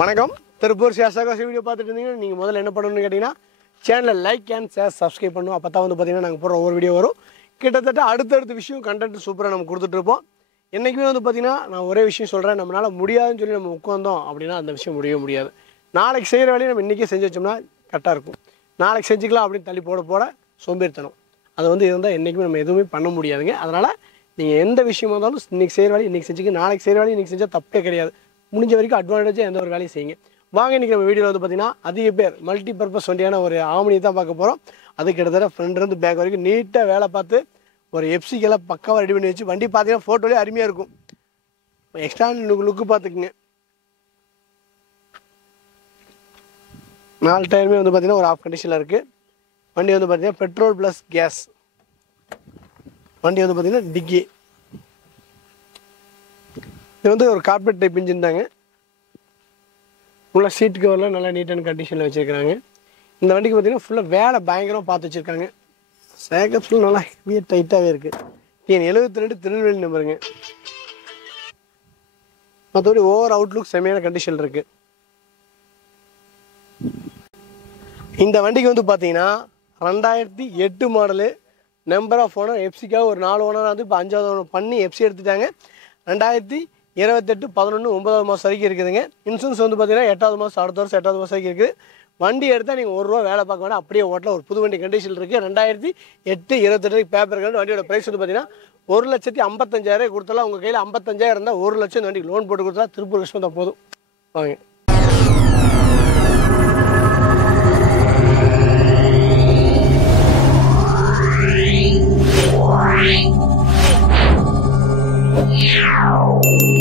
வணக்கம். திருப்பூர் சேஷாகாசி வீடியோ பார்த்துட்டு இருந்தீங்கன்னா நீங்கள் முதல்ல என்ன பண்ணணும்னு கேட்டிங்கன்னா சேனலை லைக் அண்ட் ஷேர் சப்ஸ்கிரைப் பண்ணுவோம். அப்போ தான் பார்த்தீங்கன்னா நாங்கள் போகிற ஒவ்வொரு வீடியோ வரும். கிட்டத்தட்ட அடுத்தடுத்த விஷயம் கண்டென்ட் சூப்பராக நம்ம கொடுத்துட்ருப்போம். என்றைக்குமே பார்த்தீங்கன்னா நான் ஒரே விஷயம் சொல்கிறேன், நம்மளால் முடியாதுன்னு சொல்லி நம்ம உட்காந்தோம் அப்படின்னா அந்த விஷயம் முடியவே முடியாது. நாளைக்கு செய்கிற வேலையை நம்ம இன்றைக்கே செஞ்சு வச்சோம்னா கரெக்டாக இருக்கும். நாளைக்கு செஞ்சுக்கலாம் அப்படின்னு தள்ளி போட சோம்பேறித்தனம் அது இருந்தால் என்றைக்குமே நம்ம எதுவுமே பண்ண முடியாதுங்க. அதனால் நீங்கள் எந்த விஷயமா இருந்தாலும் இன்றைக்கி செய்கிற வேலையை இன்றைக்கி செஞ்சுக்க, நாளைக்கு செய்கிற வேலையை இன்றைக்கி செஞ்சால் தப்பே கிடையாது. முடிஞ்ச வரைக்கும் அட்வான்டேஜாக எந்த ஒரு வேலையும் செய்யுங்க. வாங்க, இன்றைக்கி நம்ம வீடியோவில் பார்த்தீங்கன்னா அதிக பேர் மல்டி பர்பஸ் வண்டியான ஒரு ஆமணி தான் பார்க்க போகிறோம். அது கிட்டத்தட்ட ஃப்ரண்ட்லேருந்து பேக் வரைக்கும் நீட்டாக வேலை பார்த்து ஒரு எஃப்சிக்கெல்லாம் பக்காவாக ரெடி பண்ணி வச்சு வண்டி பார்த்தீங்கன்னா ஃபோட்டோலேயே அருமையாக இருக்கும். எக்ஸ்ட்ரா லுக்கு பார்த்துக்குங்க. 4 டயருமே பார்த்தீங்கன்னா ஒரு ஆஃப் கண்டிஷனில் இருக்குது. வண்டி பார்த்தீங்கன்னா பெட்ரோல் ப்ளஸ் கேஸ். வண்டி பார்த்தீங்கன்னா டிக்கி. இது ஒரு கார்பெட் டைப் இன்ஜின் தாங்க. ஃபுல்லாக சீட் கவரில் நல்லா நீட் அண்ட் கண்டிஷனில் வச்சுருக்காங்க. இந்த வண்டிக்கு பார்த்தீங்கன்னா ஃபுல்லாக வேலை பயங்கரமாக பார்த்து வச்சுருக்காங்க. சேக்கப் ஃபுல் நல்லா ஹெவியாக டைட்டாகவே இருக்குது. TN 72 திருநெல்வேலி நம்பருங்க. மற்றபடி ஓவர் அவுட்லுக் செமையான கண்டிஷனில் இருக்குது. இந்த வண்டிக்கு பார்த்தீங்கன்னா 2008 மாடலு. நம்பர் ஆஃப் ஓனர் எஃப்சிக்காக ஒரு 4 ஓனராக இப்போ 5வது ஓனர் பண்ணி எஃப்சி எடுத்துட்டாங்க. 2028 11 9வது மாதம் வரைக்கும் இருக்குதுங்க. இன்சூரன்ஸ் பார்த்தீங்கன்னா 8வது மாதம், அடுத்த வருஷம் 8வது மாதம் வரைக்கும் இருக்குது. வண்டி எடுத்தால் நீங்கள் ₹1 வேலை பார்க்க வேணால் அப்படியே ஓட்டலாம். ஒரு புது வண்டி கண்டிஷனில் இருக்குது. 2008 28 பேப்பர் கண்டு. வண்டியோட ப்ரைஸ் பார்த்தீங்கன்னா 1,55,000 கொடுத்தலாம். உங்கள் கையில் 55,000 இருந்தால் 1 லட்சம் வண்டிக்கு லோன் போட்டு கொடுத்தா திருப்பூர் கஷ்டம் தான் போதும். வாங்க. Yeah.